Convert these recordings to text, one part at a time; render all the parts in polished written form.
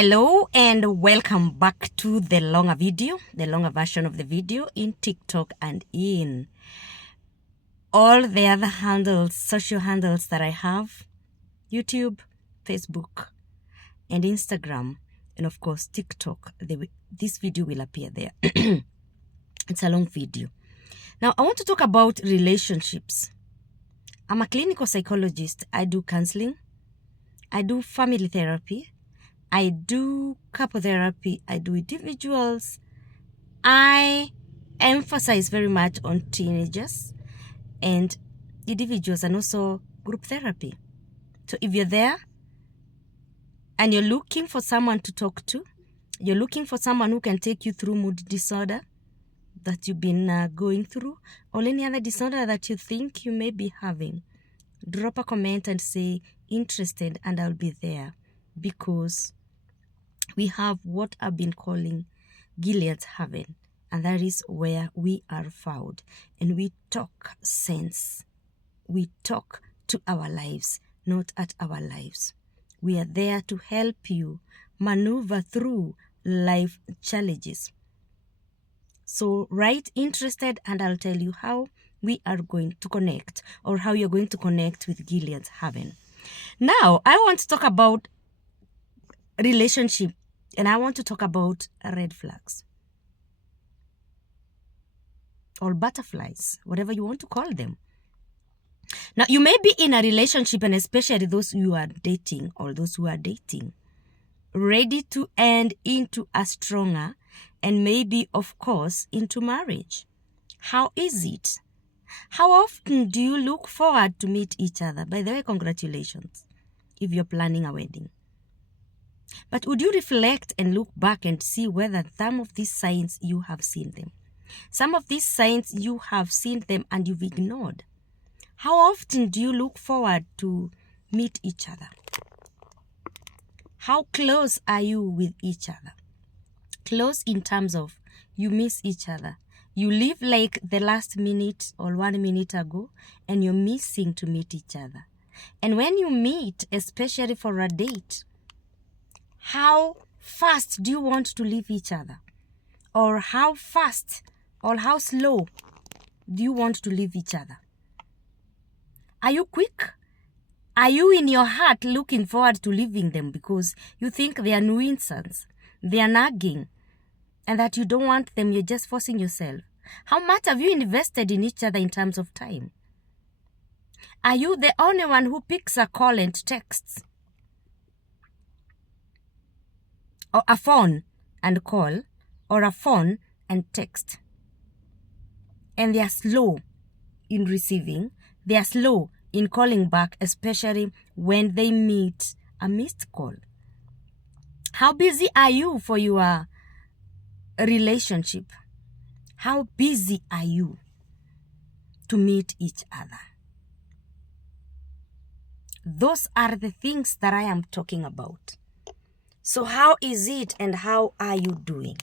Hello and welcome back to the longer version of the video in TikTok and in all the other handles, social handles that I have, YouTube, Facebook, and Instagram, and of course TikTok. This video will appear there. It's a long video. Now I want to talk about relationships. I'm a clinical psychologist. I do counseling. I do family therapy. I do couple therapy. I do individuals. I emphasize very much on teenagers and individuals, and also group therapy. So if you're there and you're looking for someone to talk to, you're looking for someone who can take you through mood disorder that you've been going through, or any other disorder that you think you may be having, drop a comment and say interested, and I'll be there, because we have what I've been calling Gilead's Haven, and that is where we are found, and we talk sense. We talk to our lives, not at our lives. We are there to help you maneuver through life challenges. So write interested, and I'll tell you how we are going to connect, or how you're going to connect with Gilead's Haven. Now, I want to talk about relationship, and I want to talk about red flags or butterflies, whatever you want to call them. Now, you may be in a relationship, and especially those who are dating, or those who are dating, ready to end into a stronger, and maybe, of course, into marriage. How is it? How often do you look forward to meet each other? By the way, congratulations if you're planning a wedding. But would you reflect and look back and see whether some of these signs you have seen them? Some of these signs you have seen them and you've ignored. How often do you look forward to meet each other? How close are you with each other? Close in terms of you miss each other. You live like the last minute or 1 minute ago, and you're missing to meet each other. And when you meet, especially for a date, how fast do you want to leave each other? Or how fast or how slow do you want to leave each other? Are you quick? Are you in your heart looking forward to leaving them because you think they are nuisance, they are nagging, and that you don't want them, you're just forcing yourself? How much have you invested in each other in terms of time? Are you the only one who picks a call and texts? Or a phone and call, or a phone and text? And they are slow in receiving, they are slow in calling back, especially when they meet a missed call. How busy are you for your relationship? How busy are you to meet each other? Those are the things that I am talking about. So how is it, and how are you doing?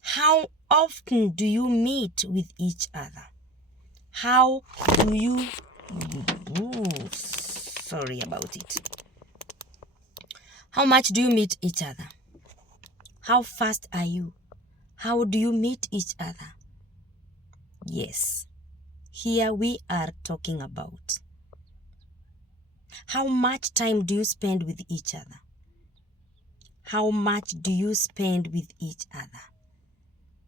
How often do you meet with each other? How do you... sorry about it. How much do you meet each other? How fast are you? How do you meet each other? Yes, here we are talking about how much time do you spend with each other? How much do you spend with each other?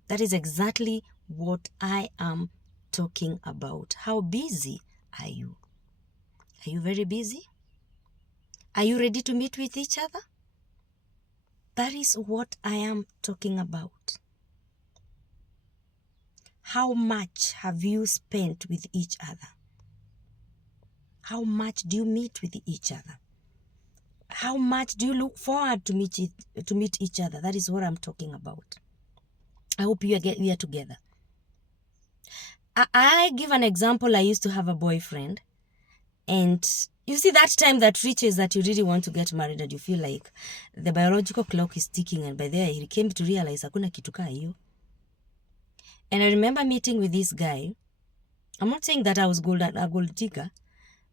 That is exactly what I am talking about. How busy are you? Are you very busy? Are you ready to meet with each other? That is what I am talking about. How much have you spent with each other? How much do you meet with each other? How much do you look forward to meet each other? That is what I'm talking about. I hope we are together. I give an example. I used to have a boyfriend, and you see that time that reaches that you really want to get married, and you feel like the biological clock is ticking, and by there he came to realize hakuna kitu kaa hiyo. And I remember meeting with this guy. I'm not saying that I was a gold digger,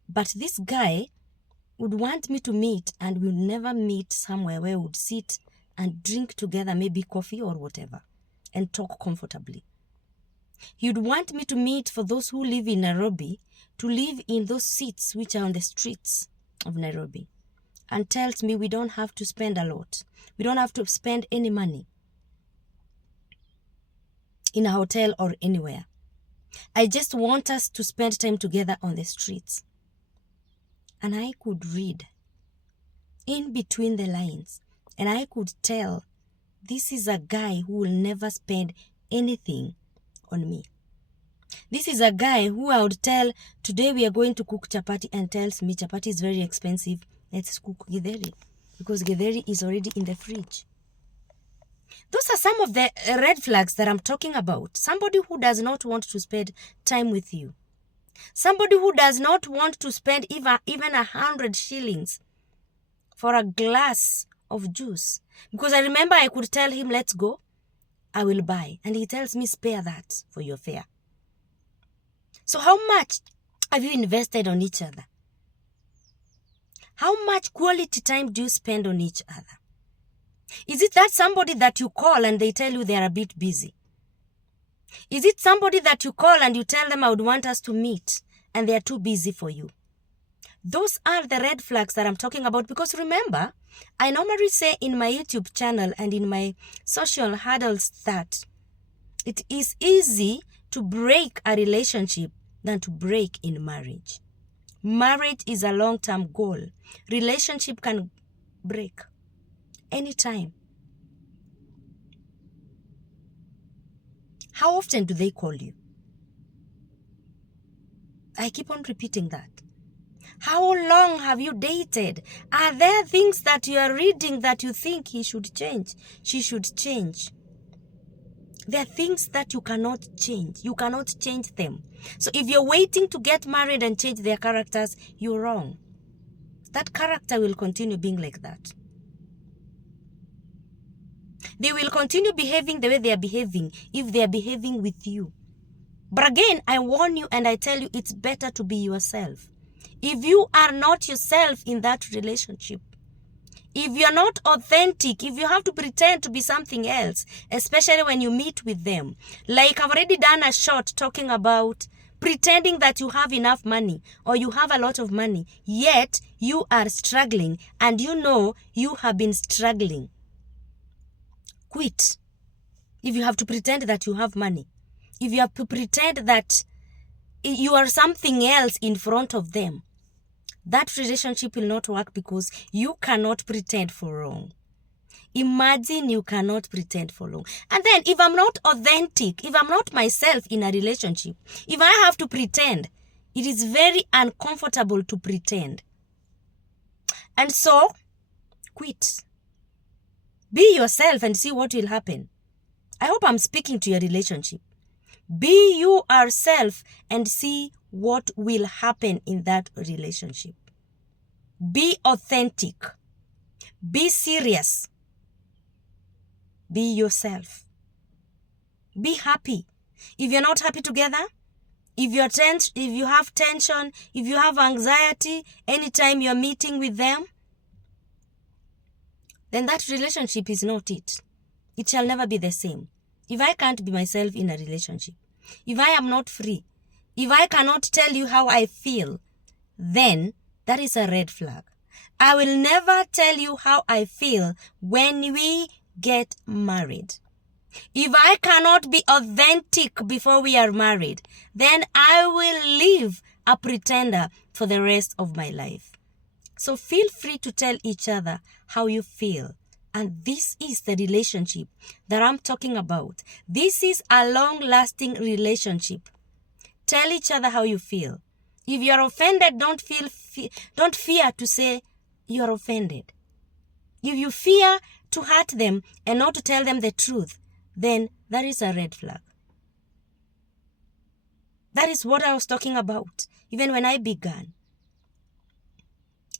but this guy would want me to meet, and we would never meet somewhere where we would sit and drink together, maybe coffee or whatever, and talk comfortably. He would want me to meet, for those who live in Nairobi, to live in those seats which are on the streets of Nairobi, and tells me we don't have to spend a lot. We don't have to spend any money in a hotel or anywhere. I just want us to spend time together on the streets. And I could read in between the lines, and I could tell this is a guy who will never spend anything on me. This is a guy who I would tell, today we are going to cook chapati, and tells me chapati is very expensive. Let's cook githeri, because githeri is already in the fridge. Those are some of the red flags that I'm talking about. Somebody who does not want to spend time with you. Somebody who does not want to spend even 100 shillings for a glass of juice. Because I remember I could tell him, let's go, I will buy. And he tells me, spare that for your fare. So how much have you invested on each other? How much quality time do you spend on each other? Is it that somebody that you call and they tell you they are a bit busy? Is it somebody that you call and you tell them I would want us to meet and they are too busy for you? Those are the red flags that I'm talking about, because remember, I normally say in my YouTube channel and in my social handles that it is easy to break a relationship than to break in marriage. Marriage is a long-term goal. Relationship can break anytime. How often do they call you? I keep on repeating that. How long have you dated? Are there things that you are reading that you think he should change? She should change? There are things that you cannot change. You cannot change them. So if you're waiting to get married and change their characters, you're wrong. That character will continue being like that. They will continue behaving the way they are behaving if they are behaving with you. But again, I warn you and I tell you, it's better to be yourself. If you are not yourself in that relationship, if you're not authentic, if you have to pretend to be something else, especially when you meet with them, like I've already done a short talking about pretending that you have enough money or you have a lot of money, yet you are struggling and you know you have been struggling. Quit. If you have to pretend that you have money, if you have to pretend that you are something else in front of them, that relationship will not work, because you cannot pretend for long. Imagine you cannot pretend for long. And then if I'm not authentic, if I'm not myself in a relationship, if I have to pretend, it is very uncomfortable to pretend. And so, quit. Be yourself and see what will happen. I hope I'm speaking to your relationship. Be you yourself and see what will happen in that relationship. Be authentic. Be serious. Be yourself. Be happy. If you're not happy together, if you have tension, if you have anxiety anytime you're meeting with them, then that relationship is not it. It shall never be the same. If I can't be myself in a relationship, if I am not free, if I cannot tell you how I feel, then that is a red flag. I will never tell you how I feel when we get married. If I cannot be authentic before we are married, then I will live a pretender for the rest of my life. So feel free to tell each other how you feel. And this is the relationship that I'm talking about. This is a long-lasting relationship. Tell each other how you feel. If you're offended, don't fear to say you're offended. If you fear to hurt them and not to tell them the truth, then that is a red flag. That is what I was talking about, even when I began.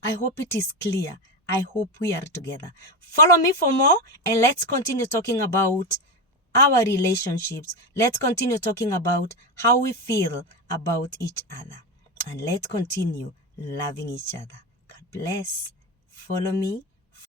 I hope it is clear. I hope we are together. Follow me for more, and let's continue talking about our relationships. Let's continue talking about how we feel about each other. And let's continue loving each other. God bless. Follow me